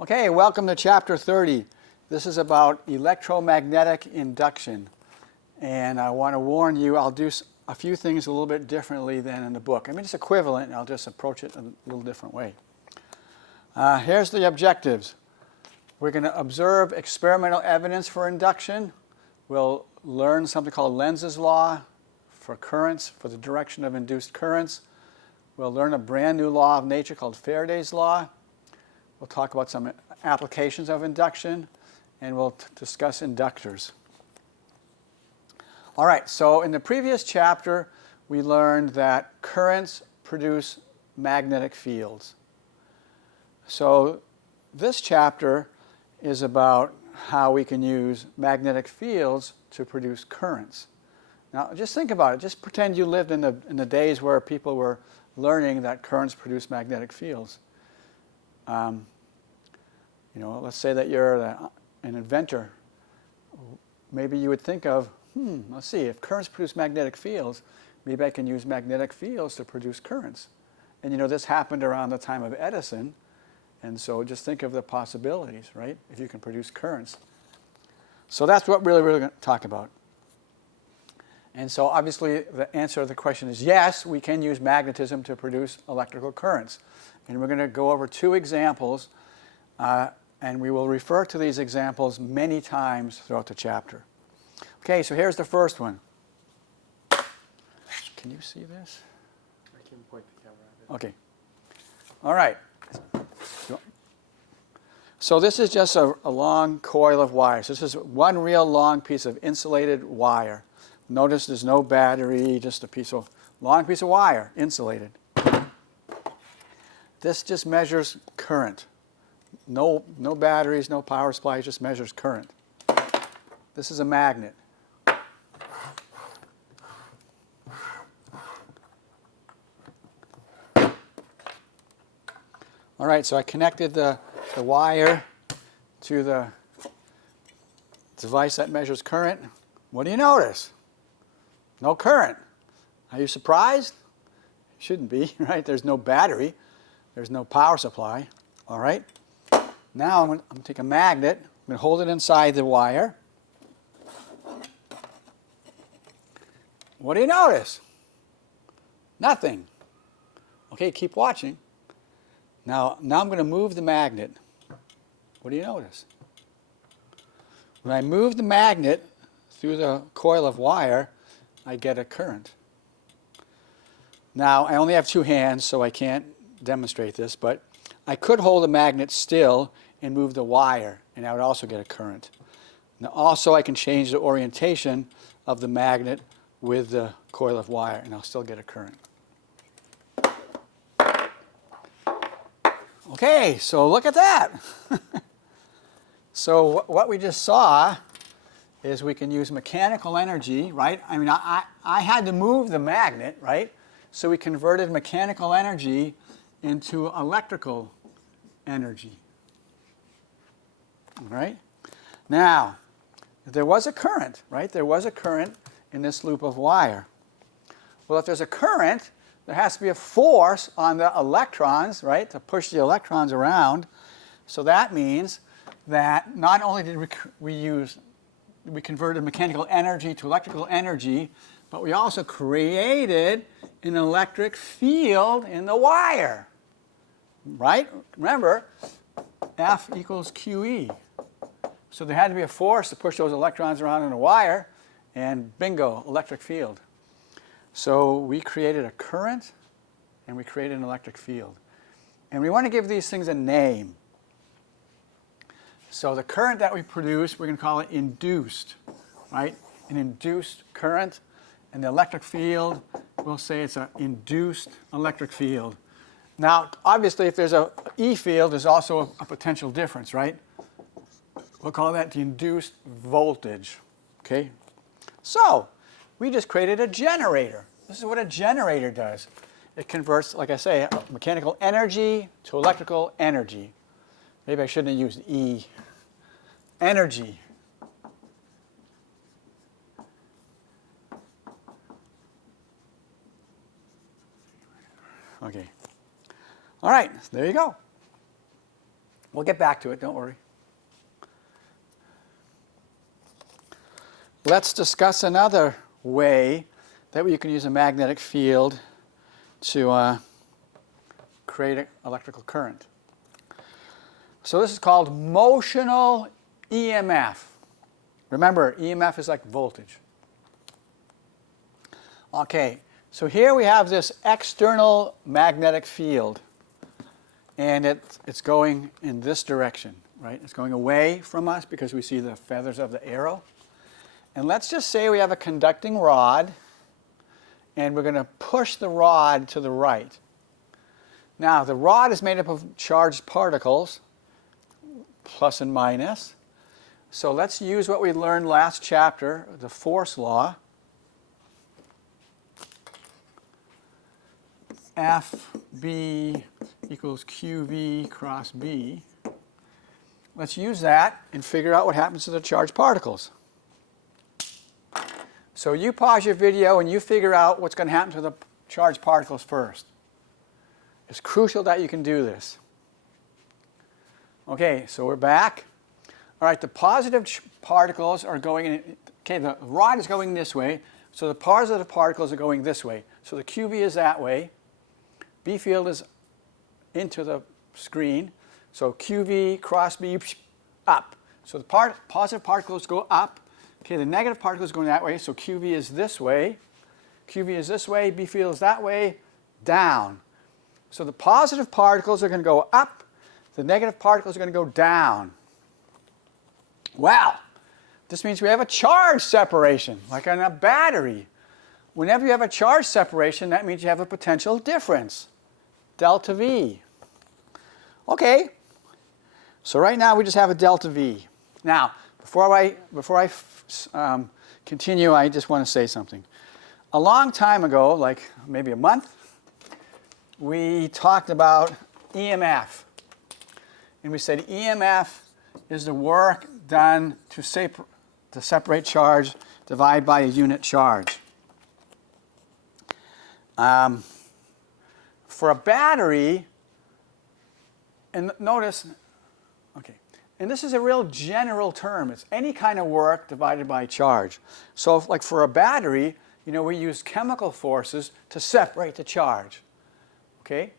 Okay, welcome to Chapter 30. This is about electromagnetic induction. And I want to warn you, I'll do a few things a little bit differently than in the book. I mean, it's equivalent, I'll just approach it a little different way. Here's the objectives. We're going to observe experimental evidence for induction. We'll learn something called Lenz's law for currents, for the direction of induced currents. We'll learn a brand new law of nature called Faraday's law. We'll talk about some applications of induction, and we'll discuss inductors. All right, so in the previous chapter, we learned that currents produce magnetic fields. So this chapter is about how we can use magnetic fields to produce currents. Now, just think about it. Just pretend you lived in the days where people were learning that currents produce magnetic fields. Let's say that you're an inventor. Maybe you would think of, let's see, if currents produce magnetic fields, maybe I can use magnetic fields to produce currents. And this happened around the time of Edison. And so just think of the possibilities, right, if you can produce currents. So that's what we're going to talk about. And so obviously the answer to the question is yes, we can use magnetism to produce electrical currents. And we're going to go over two examples, and we will refer to these examples many times throughout the chapter. Okay, so here's the first one. Can you see this? I can point the camera at it. Okay. All right. So this is just a long coil of wires. This is one real long piece of insulated wire. Notice there's no battery, just a long piece of wire, insulated. This just measures current. No batteries, no power supply, it just measures current. This is a magnet. All right, so I connected the wire to the device that measures current. What do you notice? No current. Are you surprised? Shouldn't be, right? There's no battery. There's no power supply. All right? Now I'm going to take a magnet. I'm going to hold it inside the wire. What do you notice? Nothing. Okay, keep watching. Now I'm going to move the magnet. What do you notice? When I move the magnet through the coil of wire, I get a current. Now, I only have two hands, so I can't demonstrate this, but I could hold the magnet still and move the wire, and I would also get a current. Now, also, I can change the orientation of the magnet with the coil of wire, and I'll still get a current. Okay, so look at that. So what we just saw is we can use mechanical energy, right? I mean, I had to move the magnet, right? So we converted mechanical energy into electrical energy. All right? Now, there was a current, right? There was a current in this loop of wire. Well, if there's a current, there has to be a force on the electrons, right, to push the electrons around. So that means that not only did we converted mechanical energy to electrical energy, but we also created an electric field in the wire, right? Remember, F equals QE. So there had to be a force to push those electrons around in the wire, and bingo, electric field. So we created a current, and we created an electric field. And we want to give these things a name. So the current that we produce, we're going to call it induced, right? An induced current. And the electric field, we'll say it's an induced electric field. Now, obviously, if there's an E field, there's also a potential difference, right? We'll call that the induced voltage, okay? So we just created a generator. This is what a generator does. It converts, like I say, mechanical energy to electrical energy. Maybe I shouldn't have used E. Energy. Okay. All right, there you go. We'll get back to it, don't worry. Let's discuss another way that you can use a magnetic field to create an electrical current. So this is called motional EMF. Remember, EMF is like voltage. Okay, so here we have this external magnetic field, and it's going in this direction, right? It's going away from us because we see the feathers of the arrow. And let's just say we have a conducting rod, and we're going to push the rod to the right. Now, the rod is made up of charged particles, plus and minus. So let's use what we learned last chapter, the force law. FB equals QV cross B. Let's use that and figure out what happens to the charged particles. So you pause your video and you figure out what's going to happen to the charged particles first. It's crucial that you can do this. Okay, so we're back. All right, the positive particles are going in. Okay, the rod is going this way, so the positive particles are going this way. So the QV is that way. B field is into the screen. So QV cross B up. So the positive particles go up. Okay, the negative particles going that way, so QV is this way. QV is this way, B field is that way, down. So the positive particles are going to go up. The negative particles are going to go down. Well, this means we have a charge separation, like on a battery. Whenever you have a charge separation, that means you have a potential difference, delta V. Okay, so right now we just have a delta V. Now, before I continue, I just want to say something. A long time ago, like maybe a month, we talked about EMF. And we said EMF is the work done to separate charge divided by a unit charge. For a battery, and notice, okay, and this is a real general term. It's any kind of work divided by charge. So like for a battery, we use chemical forces to separate the charge. Okay?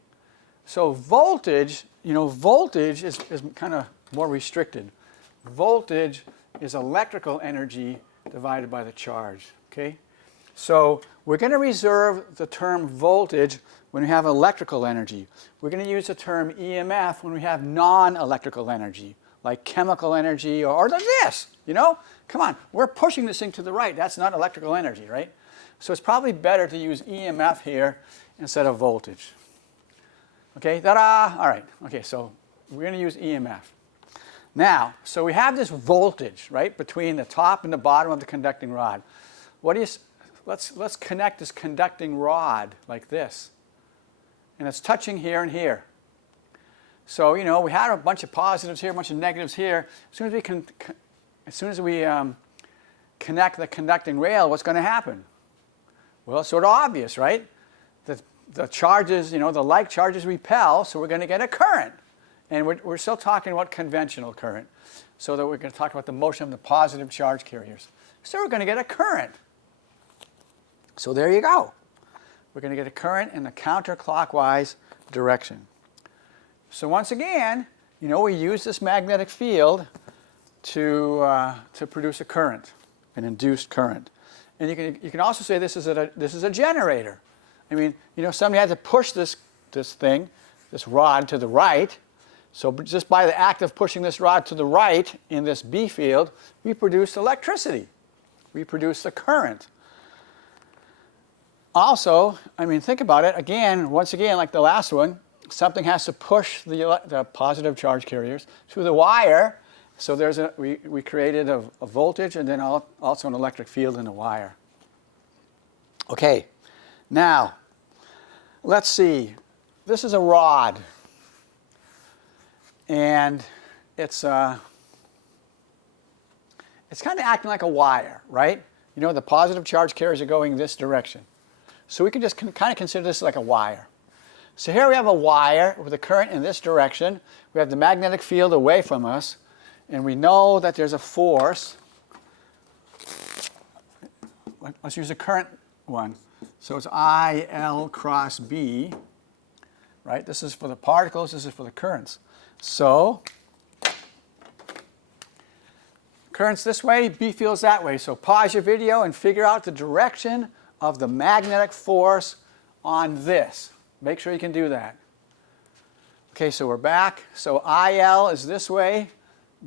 So voltage, voltage is kind of more restricted. Voltage is electrical energy divided by the charge. Okay? So we're going to reserve the term voltage when we have electrical energy. We're going to use the term EMF when we have non-electrical energy, like chemical energy or this, Come on, we're pushing this thing to the right. That's not electrical energy, right? So it's probably better to use EMF here instead of voltage. Okay, ta-da! All right, okay, so we're going to use EMF. Now, so we have this voltage, right, between the top and the bottom of the conducting rod. Let's connect this conducting rod like this. And it's touching here and here. So, we had a bunch of positives here, a bunch of negatives here. As soon as we connect the conducting rail, what's going to happen? Well, it's sort of obvious, right? The charges, the like charges repel, so we're going to get a current. And we're still talking about conventional current, so that we're going to talk about the motion of the positive charge carriers. So we're going to get a current. So there you go. We're going to get a current in the counterclockwise direction. So once again, we use this magnetic field to produce a current, an induced current. And you can also say this is a generator. I mean, somebody had to push this rod to the right. So just by the act of pushing this rod to the right in this B field, we produce electricity. We produce the current. Also, I mean, think about it. Once again, like the last one, something has to push the positive charge carriers through the wire. So we created a voltage and then also an electric field in the wire. Okay, now, let's see. This is a rod. And it's kind of acting like a wire, right? The positive charge carriers are going this direction. So we can just kind of consider this like a wire. So here we have a wire with a current in this direction. We have the magnetic field away from us, and we know that there's a force. Let's use a current one. So it's IL cross B, right? This is for the particles, this is for the currents. So currents this way, B fields that way. So pause your video and figure out the direction of the magnetic force on this. Make sure you can do that. Okay, so we're back. So IL is this way,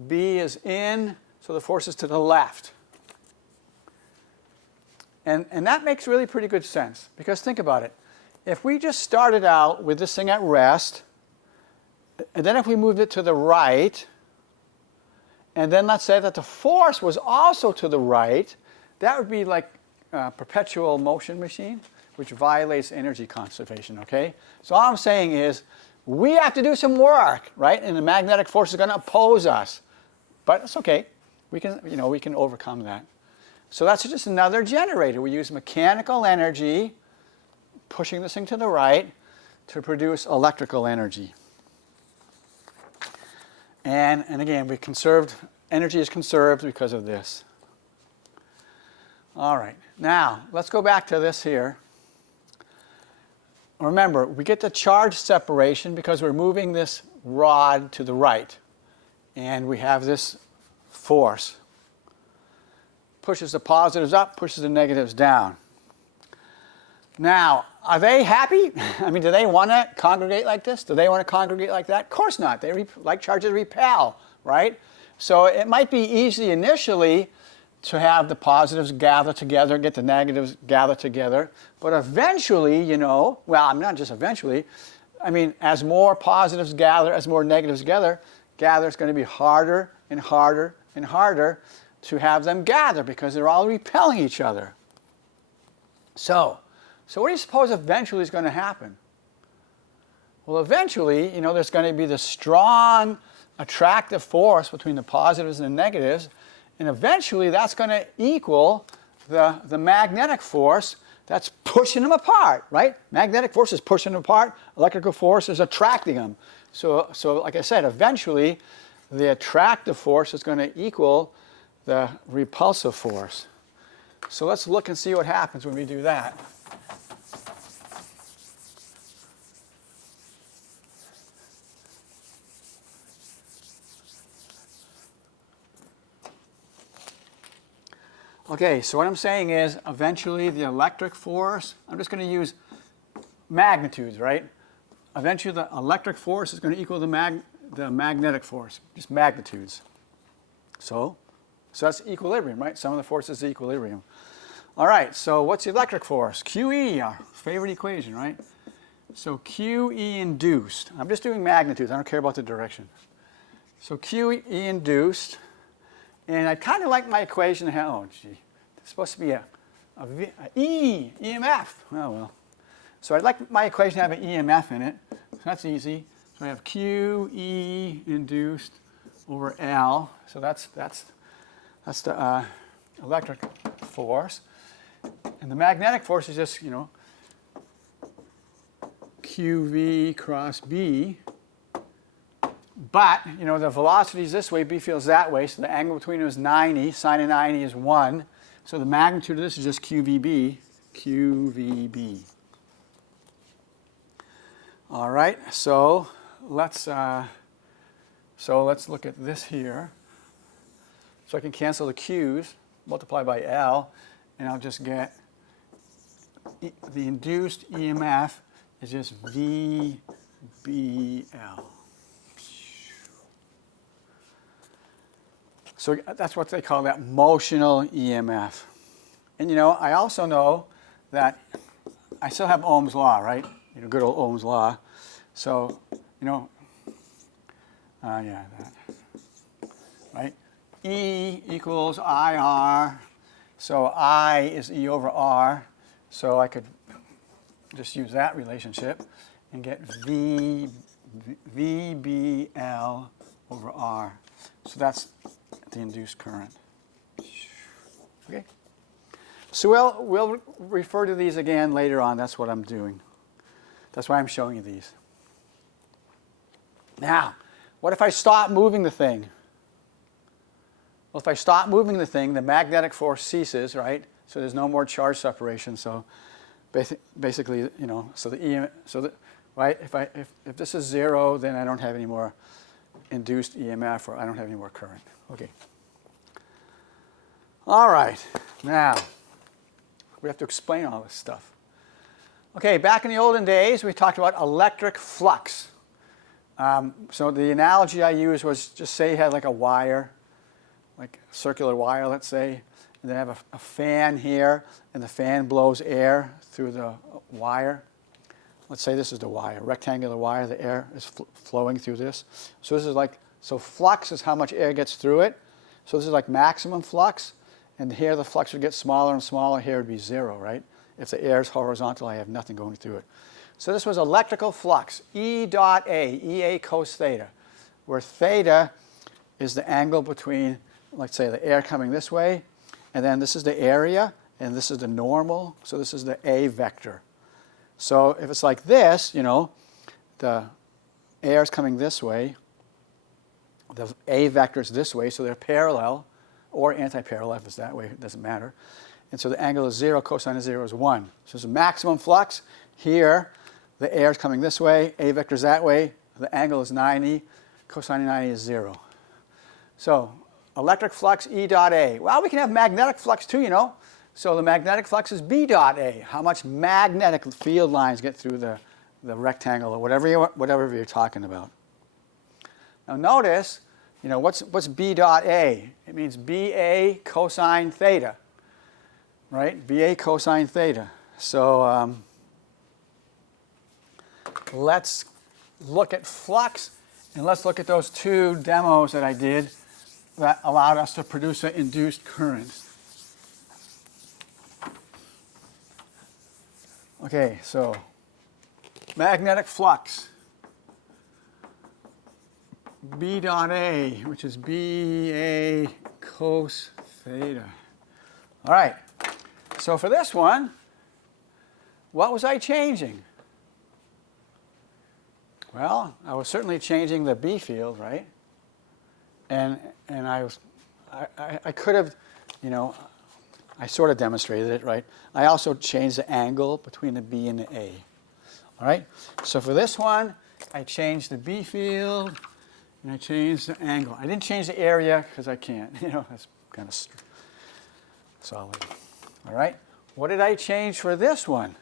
B is in, so the force is to the left. And that makes really pretty good sense, because think about it. If we just started out with this thing at rest, and then if we moved it to the right, and then let's say that the force was also to the right, that would be like a perpetual motion machine, which violates energy conservation, okay? So all I'm saying is, we have to do some work, right? And the magnetic force is going to oppose us. But it's okay. We can overcome that. So that's just another generator. We use mechanical energy, pushing this thing to the right, to produce electrical energy. And again, energy is conserved because of this. All right, now let's go back to this here. Remember, we get the charge separation because we're moving this rod to the right. And we have this force. Pushes the positives up, pushes the negatives down. Now, are they happy? I mean, do they want to congregate like this? Do they want to congregate like that? Of course not. Like charges repel, right? So it might be easy initially to have the positives gather together, get the negatives gather together. But eventually, well, not just eventually, I mean, as more positives gather, as more negatives gather, it's going to be harder and harder and harder to have them gather because they're all repelling each other. So what do you suppose eventually is going to happen? Well, eventually, there's going to be this strong attractive force between the positives and the negatives, and eventually that's going to equal the magnetic force that's pushing them apart, right? Magnetic force is pushing them apart, electrical force is attracting them. So like I said, eventually the attractive force is going to equal the repulsive force. So let's look and see what happens when we do that. Okay, so what I'm saying is eventually the electric force, I'm just going to use magnitudes, right? Eventually the electric force is going to equal the magnetic force, just magnitudes. So that's equilibrium, right? Sum of the forces is equilibrium. All right, so what's the electric force? QE, our favorite equation, right? So QE induced. I'm just doing magnitudes. I don't care about the direction. So QE induced, and I kind of like my equation to have, oh, gee, it's supposed to be a EMF. Oh, well. So I'd like my equation to have an EMF in it. So that's easy. So I have QE induced over L. So that's the electric force. And the magnetic force is just, QV cross B. But, the velocity is this way, B feels that way, so the angle between them is 90. Sine of 90 is 1. So the magnitude of this is just QVB. All right, so let's look at this here. So I can cancel the Q's, multiply by L, and I'll just get the induced EMF is just VBL. So that's what they call that motional EMF. And I also know that I still have Ohm's law, right? Good old Ohm's law. So, that, right? E equals IR. So I is E over R. So I could just use that relationship and get VBL over R. So that's the induced current. Okay. So we'll refer to these again later on. That's what I'm doing. That's why I'm showing you these. Now, what if I stop moving the thing? Well, if I stop moving the thing, the magnetic force ceases, right? So there's no more charge separation. So basically, you know, so the right? If this is 0, then I don't have any more induced EMF, or I don't have any more current. Okay. All right. Now, we have to explain all this stuff. Okay, back in the olden days, we talked about electric flux. So the analogy I used was, just say you had like a wire, like a circular wire, let's say, and then have a fan here, and the fan blows air through the wire. Let's say this is the wire, rectangular wire, the air is flowing through this. So this is like, so flux is how much air gets through it. So this is like maximum flux, and here the flux would get smaller and smaller, here would be 0, right? If the air is horizontal, I have nothing going through it. So this was electrical flux, E dot A, EA cos theta, where theta is the angle between, let's say, the air coming this way, and then this is the area, and this is the normal, so this is the A vector. So if it's like this, you know, the air is coming this way, the A vector is this way, so they're parallel, or anti-parallel if it's that way, it doesn't matter. And so the angle is 0, cosine of 0 is 1. So it's a maximum flux. Here, the air is coming this way, A vector is that way, the angle is 90, cosine of 90 is 0. So electric flux, E dot A. Well, we can have magnetic flux too, you know. So the magnetic flux is B dot A. How much magnetic field lines get through the rectangle, or whatever you're talking about. Now notice, you know, what's B dot A? It means BA cosine theta, right? BA cosine theta. So let's look at flux, and let's look at those 2 demos that I did that allowed us to produce an induced current. Okay, so magnetic flux, B dot A, which is BA cos theta. All right, so for this one, what was I changing? Well, I was certainly changing the B field, right? And I could have, you know, I sort of demonstrated it, right? I also changed the angle between the B and the A. All right? So for this one, I changed the B field, and I changed the angle. I didn't change the area because I can't. You know, that's kind of solid. All right? What did I change for this one?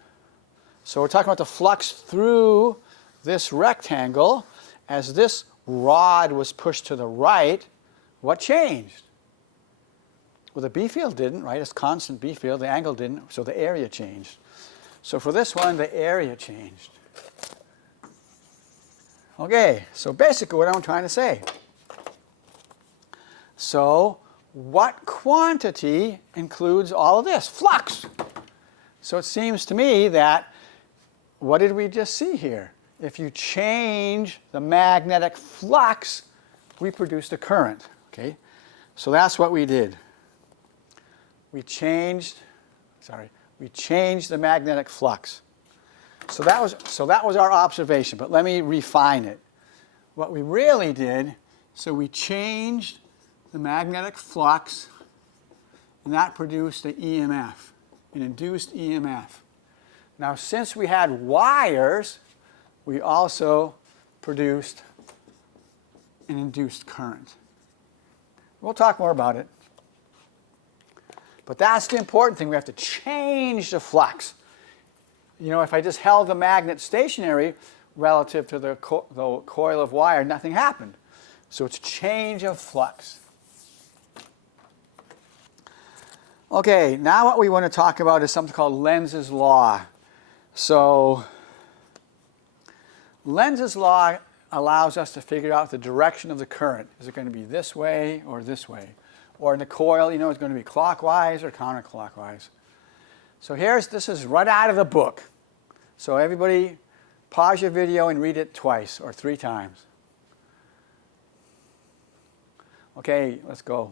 So we're talking about the flux through this rectangle. As this rod was pushed to the right, what changed? Well, the B field didn't, right? It's constant B field. The angle didn't, so the area changed. So for this one, the area changed. Okay, so basically what I'm trying to say. So what quantity includes all of this? Flux. So it seems to me that, what did we just see here? If you change the magnetic flux, we produced a current. Okay, so that's what we did. We changed the magnetic flux. So that was our observation, but let me refine it. What we really did, so we changed the magnetic flux, and that produced an EMF, an induced EMF. Now, since we had wires, we also produced an induced current. We'll talk more about it. But that's the important thing. We have to change the flux. You know, if I just held the magnet stationary relative to the coil of wire, nothing happened. So it's change of flux. Okay, now what we want to talk about is something called Lenz's law. So Lenz's law allows us to figure out the direction of the current. Is it going to be this way or this way? Or in the coil, you know, it's going to be clockwise or counterclockwise. So this is right out of the book. So everybody pause your video and read it twice or 3 times. Okay, let's go.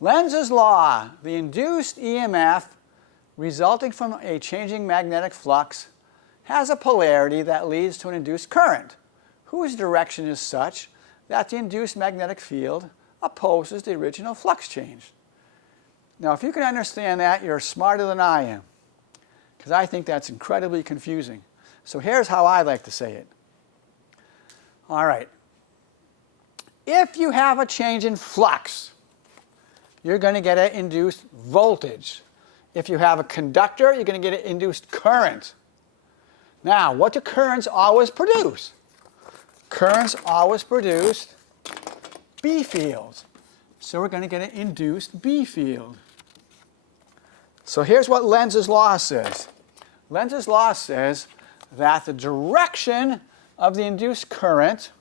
Lenz's law, the induced EMF resulting from a changing magnetic flux has a polarity that leads to an induced current, whose direction is such that the induced magnetic field opposes the original flux change. Now, if you can understand that, you're smarter than I am, because I think that's incredibly confusing. So here's how I like to say it. All right. If you have a change in flux, you're going to get an induced voltage. If you have a conductor, you're going to get an induced current. Now, what do currents always produce? Currents always produce B fields. So we're going to get an induced B field. So here's what Lenz's law says. Lenz's law says that the direction of the induced current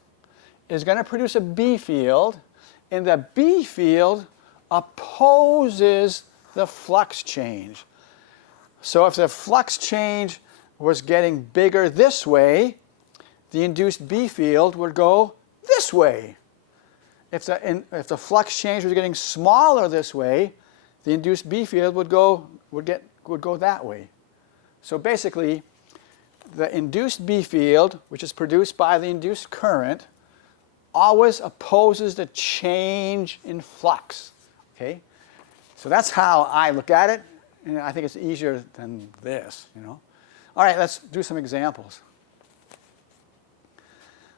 is going to produce a B field, and the B field opposes the flux change. So if the flux change was getting bigger this way, the induced B field would go this way. If the flux change was getting smaller this way, the induced B field would go that way. So basically, the induced B field, which is produced by the induced current, always opposes the change in flux. Okay? So that's how I look at it, and I think it's easier than this, you know. All right, let's do some examples.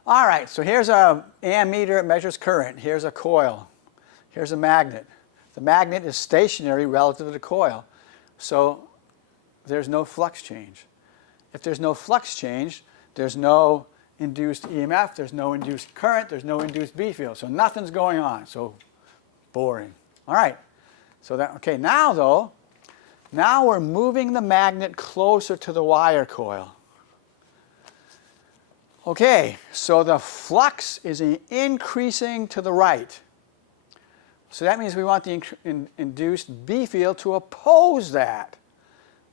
All right, so here's an ammeter, it measures current. Here's a coil. Here's a magnet. The magnet is stationary relative to the coil, so there's no flux change. If there's no flux change, there's no induced EMF, there's no induced current, there's no induced B field. So nothing's going on. So boring. All right. So that, okay, now though, now we're moving the magnet closer to the wire coil. Okay, so the flux is increasing to the right. So that means we want the induced B field to oppose that.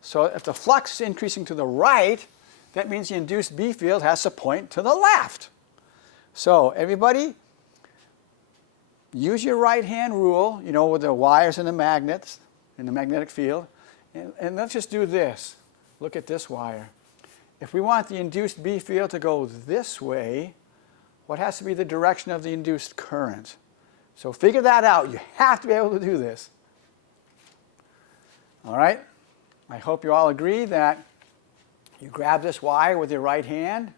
So if the flux is increasing to the right, that means the induced B field has to point to the left. So everybody, use your right-hand rule, you know, with the wires and the magnets in the magnetic field. And let's just do this. Look at this wire. If we want the induced B field to go this way, what has to be the direction of the induced current? So figure that out. You have to be able to do this. All right? I hope you all agree that you grab this wire with your right hand,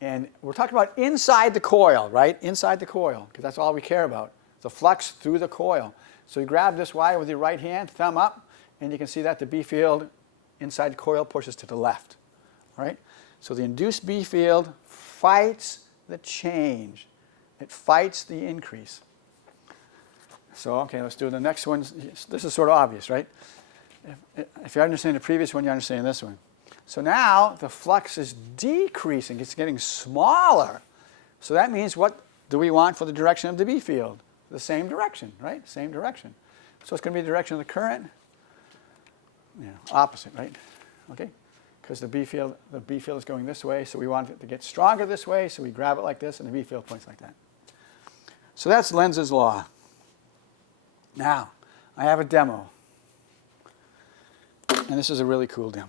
and we're talking about inside the coil, right? Inside the coil, because that's all we care about, the flux through the coil. So you grab this wire with your right hand, thumb up, and you can see that the B field inside the coil pushes to the left. All right? So the induced B field fights the change. It fights the increase. So, okay, let's do the next one. This is sort of obvious, right? If you understand the previous one, you understand this one. So now the flux is decreasing. It's getting smaller. So that means what do we want for the direction of the B field? The same direction, right? Same direction. So it's going to be the direction of the current. Yeah, opposite, right? Okay? Because the B field is going this way, so we want it to get stronger this way, so we grab it like this, and the B field points like that. So that's Lenz's law. Now, I have a demo. And this is a really cool demo.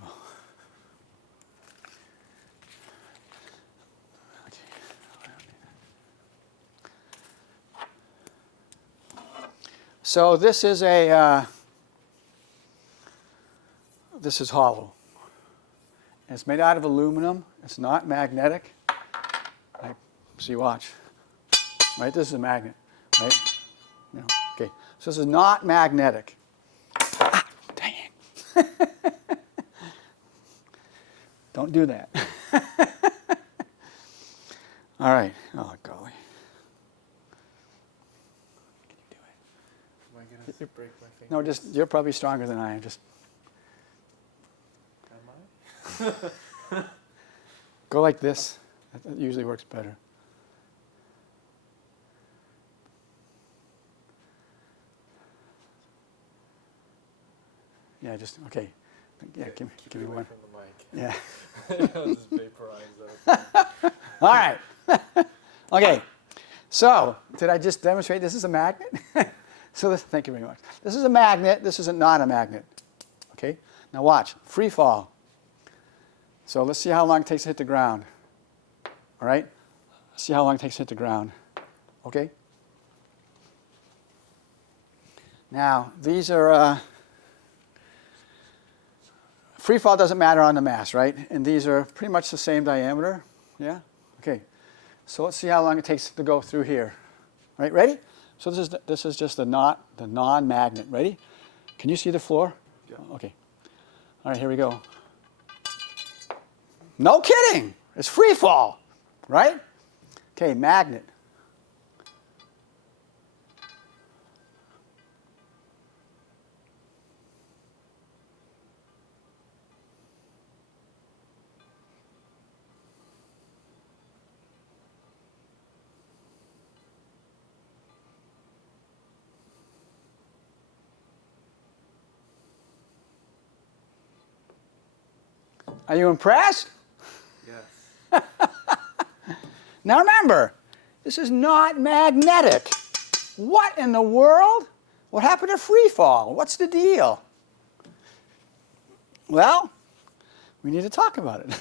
So this is hollow. It's made out of aluminum. It's not magnetic. Right? See, watch. Right? This is a magnet. Right? You know, okay. So this is not magnetic. Ah, dang it. Don't do that. All right. Oh, golly. Can you do it? Am I going to break my finger? No, just, you're probably stronger than I am. Just Am I? go like this. That usually works better. Yeah, just, okay. Yeah, give me away one. from the mic. Yeah. I'll just vaporize that. All right. Okay. So, did I just demonstrate this is a magnet? Thank you very much. This is a magnet. This is not a magnet. Okay? Now watch. Free fall. So let's see how long it takes to hit the ground. All right? See how long it takes to hit the ground. Okay? Now, these are, free fall doesn't matter on the mass, right? And these are pretty much the same diameter. Yeah? Okay. So let's see how long it takes to go through here. All right, ready? So this is just the non-magnet. Ready? Can you see the floor? Yeah. Okay. All right, here we go. No kidding! It's free fall, right? Okay, magnet. Are you impressed? Yes. Now remember, this is not magnetic. What in the world? What happened to free fall? What's the deal? Well, we need to talk about it.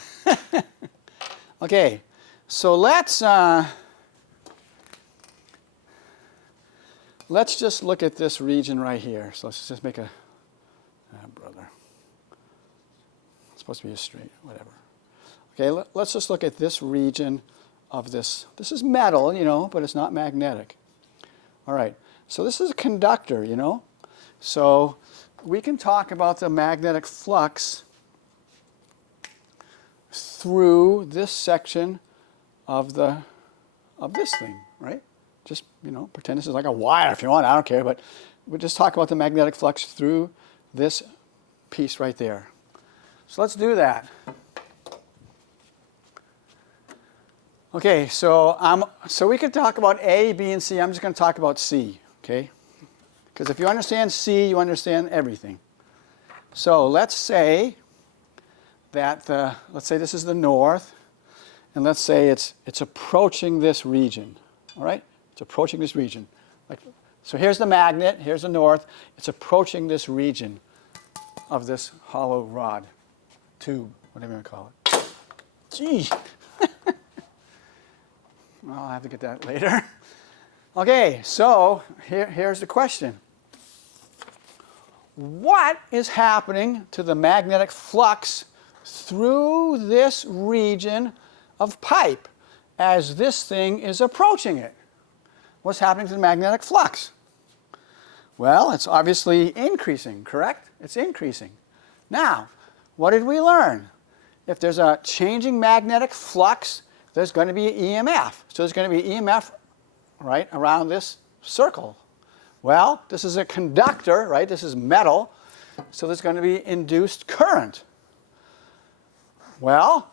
Okay, so let's just look at this region right here. So let's just make a, brother. It's supposed to be a straight, whatever. Okay, let's just look at this region of this. This is metal, you know, but it's not magnetic. All right, so this is a conductor, you know. So we can talk about the magnetic flux through this section of this thing, right? Just, you know, pretend this is like a wire if you want, I don't care, but we'll just talk about the magnetic flux through this piece right there. So let's do that. Okay, so we could talk about A, B, and C. I'm just going to talk about C, okay? Because if you understand C, you understand everything. So let's say that let's say this is the north, and let's say it's approaching this region. All right, it's approaching this region. So here's the magnet. Here's the north. It's approaching this region of this hollow rod, tube, whatever you want to call it. Gee. Well, I'll have to get that later. Okay, so here's the question. What is happening to the magnetic flux through this region of pipe as this thing is approaching it? What's happening to the magnetic flux? Well, it's obviously increasing, correct? It's increasing. Now, what did we learn? If there's a changing magnetic flux, there's going to be an EMF. So there's going to be EMF right around this circle. Well, this is a conductor, right? This is metal. So there's going to be induced current. Well,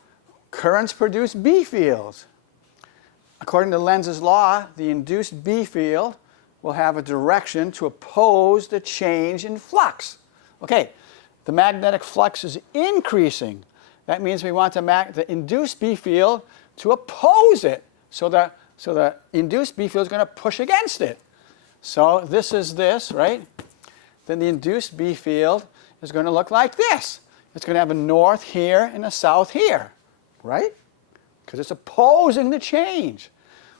currents produce B fields. According to Lenz's law, the induced B field will have a direction to oppose the change in flux. Okay, the magnetic flux is increasing. That means we want the induced B field to oppose it. So the induced B field is going to push against it. So this is this, right? Then the induced B field is going to look like this. It's going to have a north here and a south here, right? Because it's opposing the change.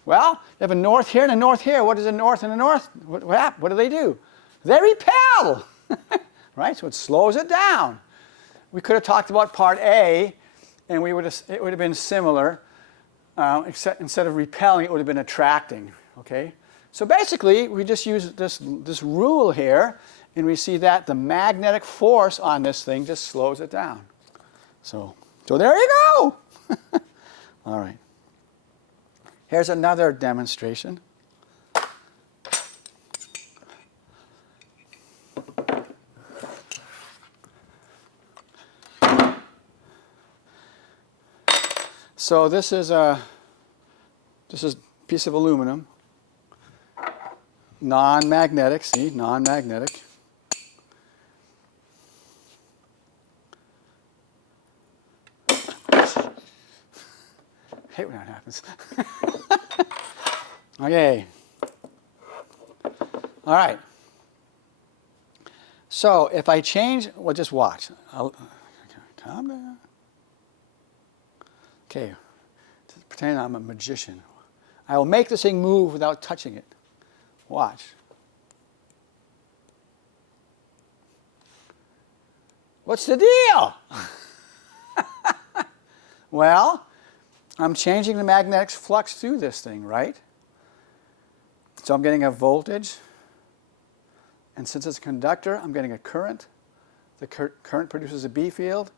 Well, you have a north here and a north here. What is a north and a north? What do they do? They repel, right? So it slows it down. We could have talked about part A, and it would have been similar. Except instead of repelling, it would have been attracting. Okay. So basically, we just use this rule here, and we see that the magnetic force on this thing just slows it down. So there you go. All right. Here's another demonstration. So this is a piece of aluminum, non-magnetic. See, non-magnetic. I hate when that happens. Okay. All right. So if I change, well, just watch. Calm down. Okay, just pretend I'm a magician. I will make this thing move without touching it. Watch. What's the deal? Well, I'm changing the magnetic flux through this thing, right? So I'm getting a voltage, and since it's a conductor, I'm getting a current. The current produces a B field.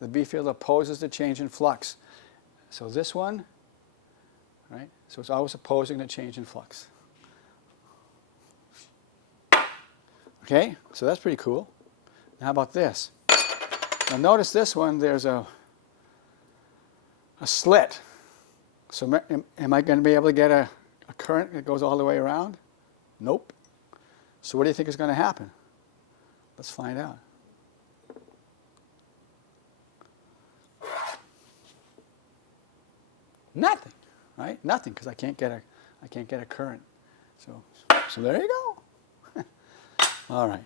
The B field opposes the change in flux. So this one, right? So it's always opposing the change in flux. Okay, so that's pretty cool. Now how about this? Now notice this one, there's a slit. So am I going to be able to get a current that goes all the way around? Nope. So what do you think is going to happen? Let's find out. Nothing, right? Nothing, because I can't get a current. So there you go. All right.